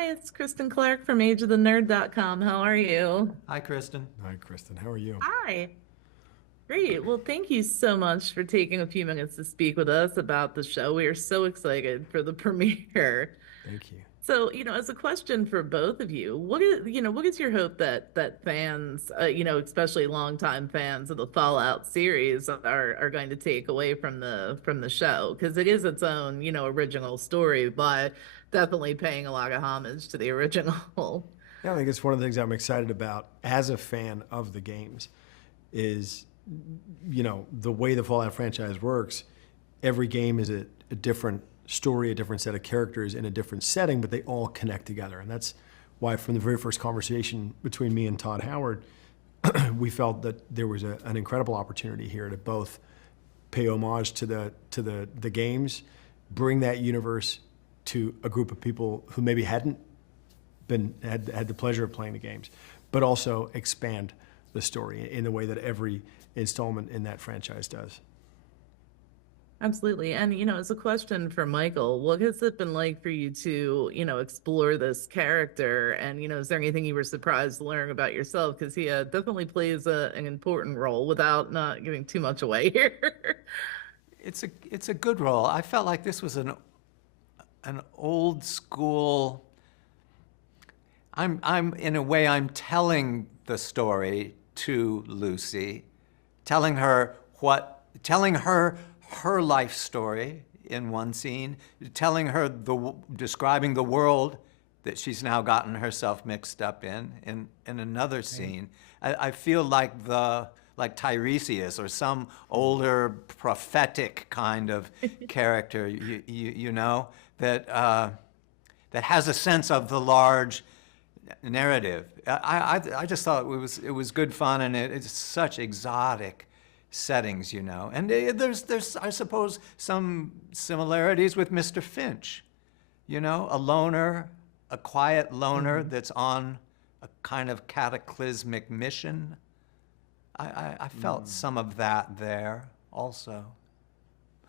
Hi, it's Kristen Clark from ageofthenerd.com. How are you? Hi, Kristen. Hi, Kristen. How are you? Hi. Great. Well, thank you so much for taking a few minutes to speak with us about the show. We are so excited for the premiere. Thank you. So, as a question for both of you, what is your hope that fans, especially longtime fans of the Fallout series are going to take away from the show? Because it is its own, original story, but definitely paying a lot of homage to the original. Yeah, I think it's one of the things I'm excited about as a fan of the games is, the way the Fallout franchise works. Every game is a different story, a different set of characters in a different setting, but they all connect together. And that's why from the very first conversation between me and Todd Howard, we felt that there was an incredible opportunity here to both pay homage to the games, bring that universe to a group of people who maybe hadn't had the pleasure of playing the games, but also expand the story in the way that every installment in that franchise does. Absolutely. And, as a question for Michael, what has it been like for you to, explore this character? And, is there anything you were surprised to learn about yourself? Because he definitely plays an important role without not giving too much away here. It's a good role. I felt like this was an old school. I'm in a way I'm telling the story to Lucy, telling her her life story in one scene, telling her describing the world that she's now gotten herself mixed up in another scene. I feel like Tiresias or some older prophetic kind of character, that has a sense of the large narrative. I just thought it was good fun, and it's such exotic settings, and there's I suppose some similarities with Mr. Finch, a loner, a quiet loner that's on a kind of cataclysmic mission. I felt some of that there also.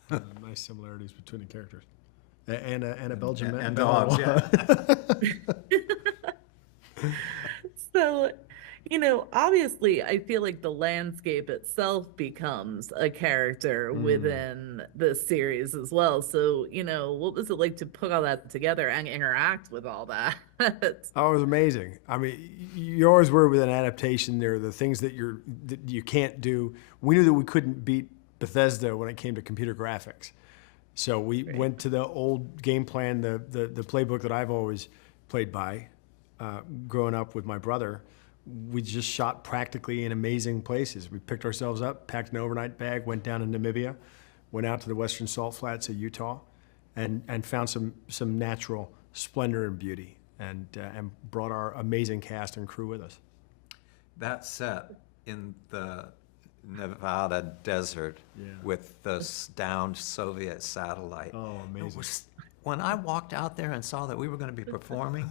Nice similarities between the characters. And a Belgian And Malinois. dogs, yeah. So, obviously, I feel like the landscape itself becomes a character within the series as well. So, what was it like to put all that together and interact with all that? Oh, it was amazing. I mean, you always worry with an adaptation. There are the things that you can't do. We knew that we couldn't beat Bethesda when it came to computer graphics. So we went to the old game plan, the playbook that I've always played by, growing up with my brother. We just shot practically in amazing places. We picked ourselves up, packed an overnight bag, went down to Namibia, went out to the western salt flats of Utah, and found some natural splendor and beauty, and brought our amazing cast and crew with us. That set in the Nevada desert with the downed Soviet satellite. Oh, amazing. When I walked out there and saw that we were going to be performing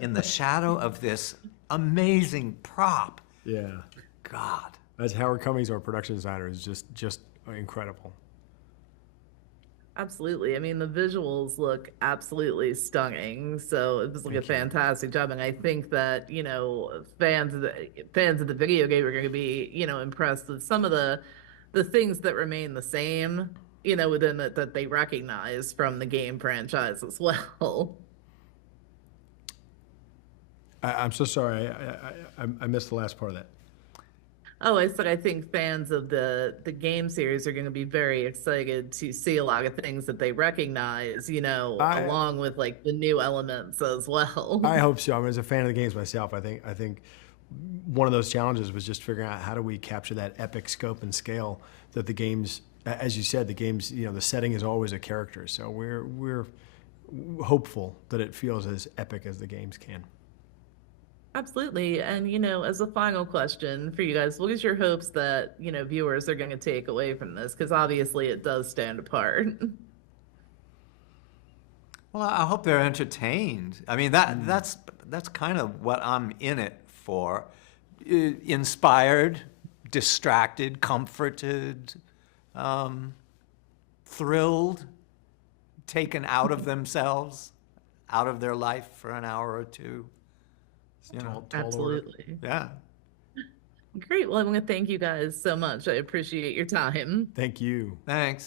in the shadow of this amazing prop. Yeah. God. As Howard Cummings, our production designer, is just incredible. Absolutely. I mean, the visuals look absolutely stunning. So it was like a fantastic job. And I think that, fans of the video game are going to be, impressed with some of the things that remain the same, within it that they recognize from the game franchise as well. I'm so sorry. I missed the last part of that. Oh, I said I think fans of the game series are going to be very excited to see a lot of things that they recognize, along with like the new elements as well. I hope so. I mean, as a fan of the games myself, I think one of those challenges was just figuring out how do we capture that epic scope and scale that the games, as you said, the games, the setting is always a character. So we're hopeful that it feels as epic as the games can. Absolutely. And, as a final question for you guys, what is your hopes that, viewers are going to take away from this? Because obviously it does stand apart. Well, I hope they're entertained. I mean, that's kind of what I'm in it for. Inspired, distracted, comforted, thrilled, taken out of themselves. out of their life for an hour or two. You know, Tall order. Absolutely. yeah. Great. Well, I'm going to thank you guys so much. I appreciate your time. Thank you. Thanks.